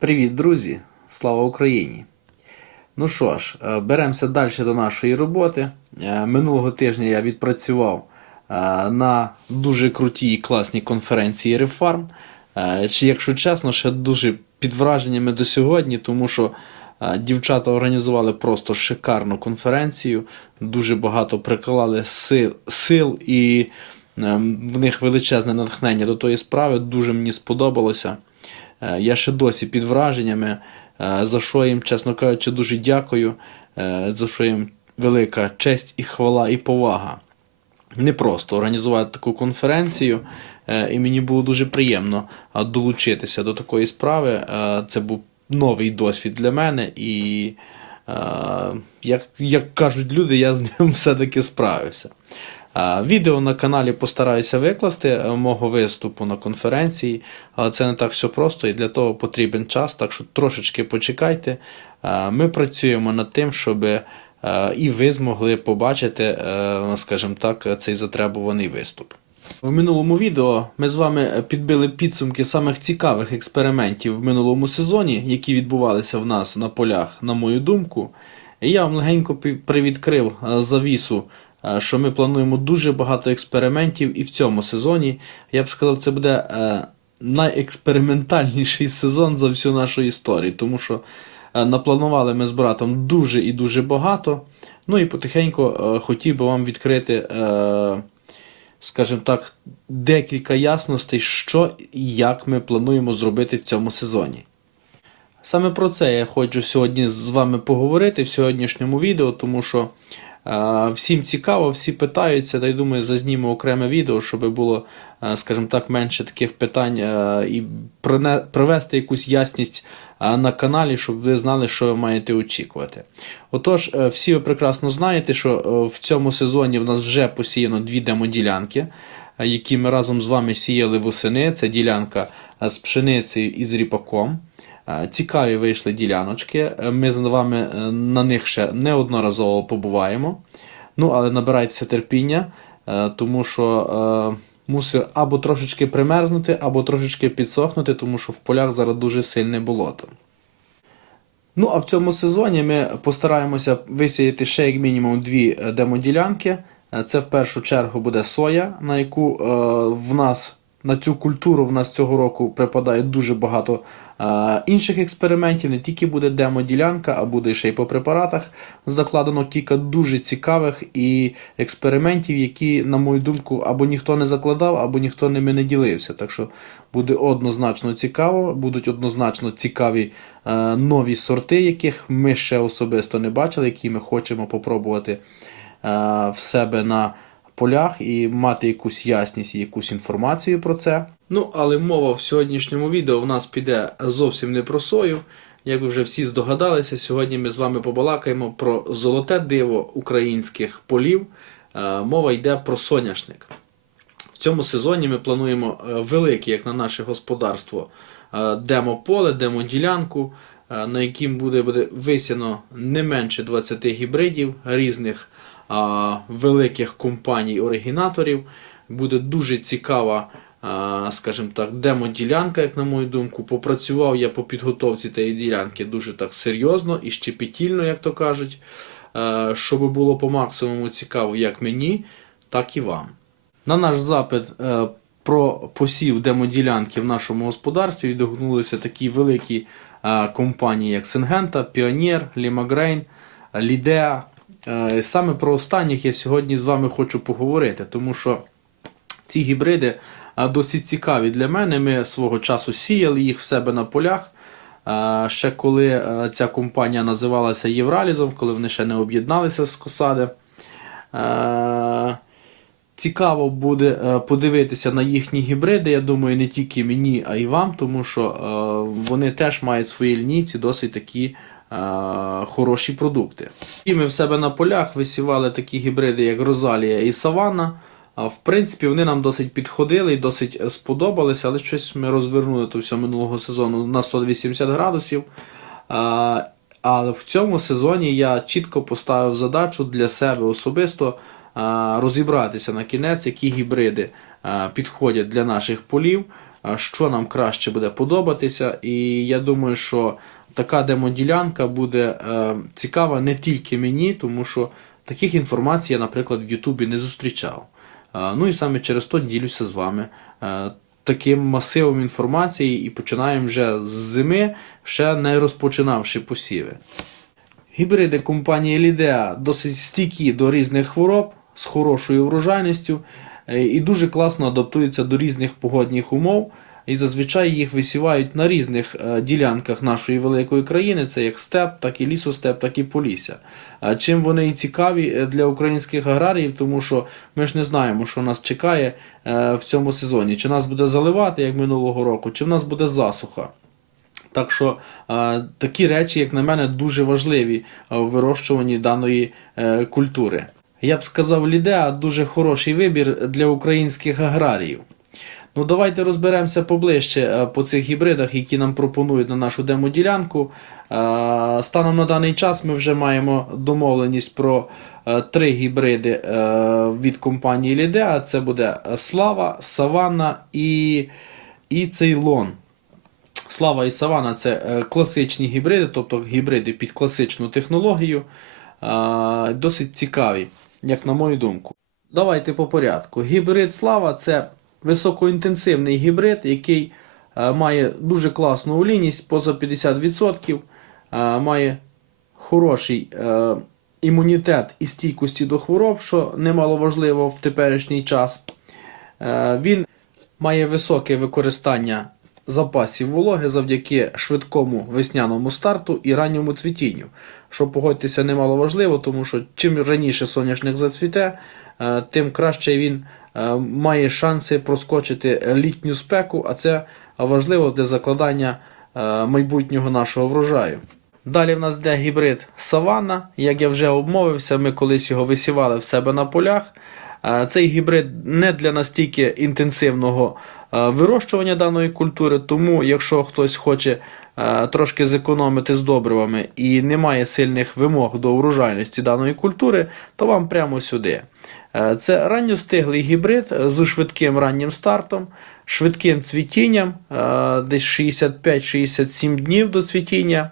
Привіт, друзі! Слава Україні! Ну що ж, е, беремося далі до нашої роботи. Е, Минулого тижня я відпрацював е, на дуже крутій і класній конференції. Е, чи, Якщо чесно, ще дуже під враженнями до сьогодні, тому що дівчата організували просто шикарну конференцію, дуже багато приклали сил, сил і ем, в них величезне натхнення до тої справи. Дуже мені сподобалося. Е, Я ще досі під враженнями, е, за що їм, чесно кажучи, дуже дякую, е, за що їм велика честь і хвала і повага. Не просто організувати таку конференцію, і мені було дуже приємно долучитися до такої справи. Це був новий досвід для мене, і, як, як кажуть люди, я з ним все-таки справився. Відео на каналі постараюся викласти е, мого виступу на конференції, але це не так все просто і для того потрібен час, так що трошечки почекайте. Ми працюємо над тим, щоб е, і ви змогли побачити, е, скажімо так, цей затребуваний виступ. В минулому відео ми з вами підбили підсумки самих цікавих експериментів в минулому сезоні, які відбувалися в нас на полях, на мою думку. І я вам легенько привідкрив завісу, що ми плануємо дуже багато експериментів і в цьому сезоні. Я б сказав, це буде е, найекспериментальніший сезон за всю нашу історію, тому що е, напланували ми з братом дуже і дуже багато. Ну і потихеньку е, хотів би вам відкрити. Е, скажімо так, декілька ясностей, що і як ми плануємо зробити в цьому сезоні. Саме про це я хочу сьогодні з вами поговорити в сьогоднішньому відео, тому що е, всім цікаво, всі питаються, та й думаю, зазніму окреме відео, щоб було, е, скажімо так, менше таких питань е, і привести якусь ясність е, на каналі, щоб ви знали, що ви маєте очікувати. Отож, всі ви прекрасно знаєте, що в цьому сезоні в нас вже посіяно дві демоділянки, які ми разом з вами сіяли восени. Це ділянка з пшеницею і з ріпаком. Е, Цікаві вийшли діляночки. Е, Ми з вами е, на них ще неодноразово побуваємо. Ну, але набирайтеся терпіння, тому що мусить або трошечки примерзнути, або трошечки підсохнути, тому що в полях зараз дуже сильне болото. Ну, а в цьому сезоні ми постараємося висіяти ще як мінімум дві демоділянки. Це в першу чергу буде соя, на яку в нас на цю культуру в нас цього року припадає дуже багато е, інших експериментів. Не тільки буде демоділянка, а буде ще й по препаратах закладено кілька дуже цікавих і експериментів, які, на мою думку, або ніхто не закладав, або ніхто ними не ділився. Так що буде однозначно цікаво, будуть однозначно цікаві е, нові сорти, яких ми ще особисто не бачили, які ми хочемо попробувати е, в себе на полях і мати якусь ясність і якусь інформацію про це. Ну, але мова в сьогоднішньому відео в нас піде зовсім не про сою. Як ви вже всі здогадалися, сьогодні ми з вами побалакаємо про золоте диво українських полів. Е, Мова йде про соняшник. В цьому сезоні ми плануємо е, велике, як на наше господарство, е, демо-поле, демо-ділянку, на яким буде, висяно не менше 20 гібридів різних великих компаній-оригінаторів. Буде дуже цікава, скажімо так, демо-ділянка, як на мою думку. Попрацював я по підготовці тієї ділянки дуже так серйозно і щепетільно, як то кажуть, щоб було по максимуму цікаво як мені, так і вам. На наш запит е, про посів демоділянки в нашому господарстві відгукнулися такі великі е, компанії, як Сингента, Піонер, Лімагрейн, Лідеа. Е, Саме про останніх я сьогодні з вами хочу поговорити, тому що ці гібриди е, досить цікаві для мене. Ми свого часу сіяли їх в себе на полях. Е, Ще коли ця компанія називалася Євралізом, коли вони ще не об'єдналися з Косади. Цікаво буде подивитися на їхні гібриди. Я думаю, не тільки мені, а й вам, тому що вони теж мають свої лінійці досить такі хороші продукти. І ми в себе на полях висівали такі гібриди, як Розалія і Саванна. В принципі, вони нам досить підходили і досить е, сподобалися, але щось ми розвернули то все минулого сезону на 180 градусів. Але в цьому сезоні я чітко поставив задачу для себе особисто розібратися на кінець, які гібриди підходять для наших полів, е, що нам краще буде подобатися. І я думаю, що така демоділянка буде е, цікава не тільки мені, тому що таких інформацій я, наприклад, в Ютубі не зустрічав. Е, Ну і саме через то ділюся з вами е, таким масивом інформації і починаємо вже з зими, ще не розпочинавши посіви. Гібриди компанії Лідеа досить стійкі до різних хвороб з хорошою врожайністю е, і дуже класно адаптуються до різних погодних умов. І зазвичай їх висівають на різних е, ділянках нашої великої країни, це як степ, так і лісостеп, так і полісся. Чим вони і цікаві е, для українських аграріїв, тому що ми ж не знаємо, що нас чекає е, в цьому сезоні. Чи нас буде заливати, як минулого року, чи в нас буде засуха. Так що такі речі, як на мене, дуже важливі в вирощуванні даної культури. Я б сказав, Лідеа дуже хороший вибір для українських аграріїв. Ну, давайте розберемося поближче е, по цих гібридах, які нам пропонують на нашу демоділянку. Е, Станом на даний час ми вже маємо домовленість про е, три гібриди від компанії Лідеа. Це буде Слава, Саванна і, і Цейлон. Слава і Савана це класичні гібриди, тобто гібриди під класичну технологію. Досить цікаві, як на мою думку. Давайте по порядку. Гібрид Слава це високоінтенсивний гібрид, який е, має дуже класну олійність, поза 50%, е, має хороший е, імунітет і стійкості до хвороб, що немало важливо в теперішній час. Він має високе використання запасів вологи завдяки швидкому весняному старту і ранньому цвітінню. Що погодьтеся немало важливо, тому що чим раніше соняшник зацвіте, тим краще він має шанси проскочити літню спеку, а це важливо для закладання е, майбутнього нашого врожаю. Далі в нас йде гібрид Саванна. Як я вже обмовився, ми колись його висівали в себе на полях. Е, Цей гібрид не для настільки інтенсивного е, вирощування даної культури, тому якщо хтось хоче е, трошки зекономити з добривами і не має сильних вимог до урожайності даної культури, то вам прямо сюди. Е, Це ранньостиглий гібрид з швидким раннім стартом, швидким цвітінням, е, десь 65-67 днів до цвітіння,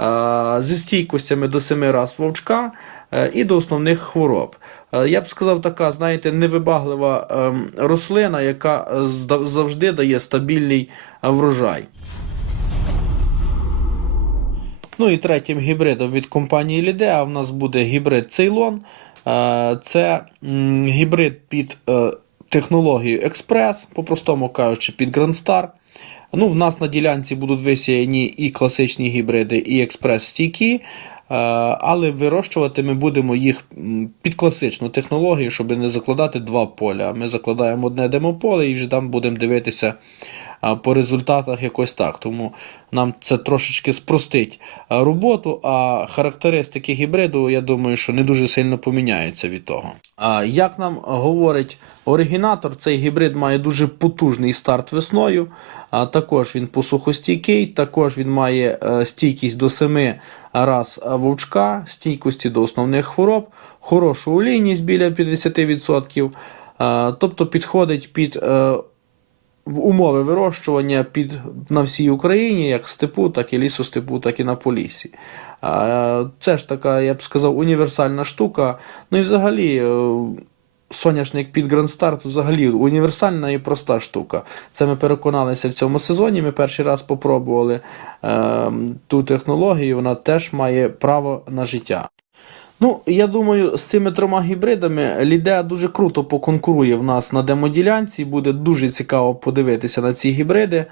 е, зі стійкостями до 7 раз вовчка е, і до основних хвороб. Е, Я б сказав, така, знаєте, невибаглива ем, рослина, яка е, завжди дає стабільний е, врожай. Ну і третім гібридом від компанії Лідеа в нас буде гібрид Цейлон. Е, Це гібрид під е, технологію Експрес, по-простому кажучи, під Grand Star. Ну, в нас на ділянці будуть висіяні і класичні гібриди, і експрес-стійкі. е, Але вирощувати ми будемо їх під класичну технологію, щоб не закладати два поля. Ми закладаємо одне демополе і вже там будемо дивитися по результатах якось так. Тому нам це трошечки спростить роботу, а характеристики гібриду, я думаю, що не дуже сильно поміняються від того. Як нам говорить оригінатор, цей гібрид має дуже потужний старт весною. Також він посухостійкий, також він має е, стійкість до 7 раз вовчка, стійкості до основних хвороб, хорошу олійність біля 50%. Е, тобто підходить під е, в умови вирощування під, на всій Україні, як степу, так і лісостепу, так і на полісі. Це ж така, я б сказав, універсальна штука. Ну і взагалі. е, Соняшник під Star це взагалі універсальна і проста штука. Це ми переконалися в цьому сезоні. Ми перший раз попробували е, ту технологію, вона теж має право на життя. Ну, я думаю, з цими трьома гібридами Лідеа дуже круто поконкурує в нас на демоділянці. Буде дуже цікаво подивитися на ці гібриди,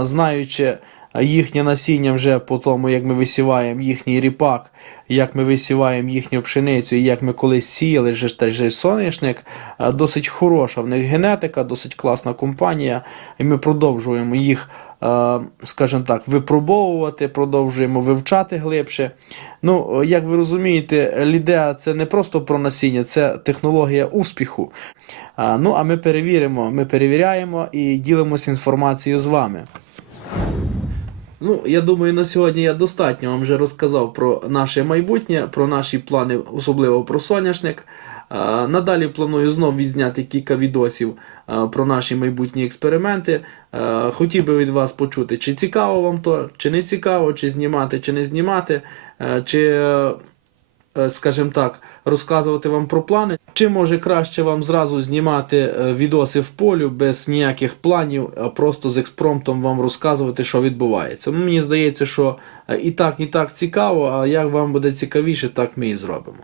знаючи їхнє насіння вже по тому, як ми висіваємо їхній ріпак, як ми висіваємо їхню пшеницю і як ми колись сіяли же соняшник. Досить хороша в них генетика, досить класна компанія, і ми продовжуємо їх скажімо так, випробовувати, продовжуємо вивчати глибше. Ну, як ви розумієте, Лідеа це не просто про насіння, це технологія успіху. Ну, а ми перевіримо, ми перевіряємо і ділимося інформацією з вами. Ну, я думаю, на сьогодні я достатньо вам вже розказав про наше майбутнє, про наші плани, особливо про соняшник. Надалі планую знов відзняти кілька відосів е, про наші майбутні експерименти. Е, Хотів би від вас почути, чи цікаво вам то, чи не цікаво, чи знімати, чи не знімати, е, чи, е, е, скажімо так, розказувати вам про плани. Чи може краще вам зразу знімати е, відоси в полю без ніяких планів, а просто з експромтом вам розказувати, що відбувається. Мені здається, що е, і так, і так цікаво, а як вам буде цікавіше, так ми і зробимо.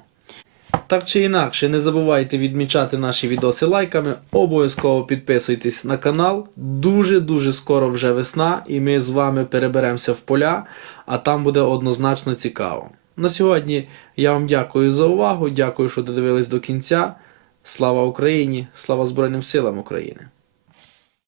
Так чи інакше, не забувайте відмічати наші відоси лайками. Обов'язково підписуйтесь на канал. Дуже-дуже скоро вже весна, і ми з вами переберемося в поля, а там буде однозначно цікаво. На сьогодні я вам дякую за увагу. Дякую, що додивились до кінця. Слава Україні! Слава Збройним силам України!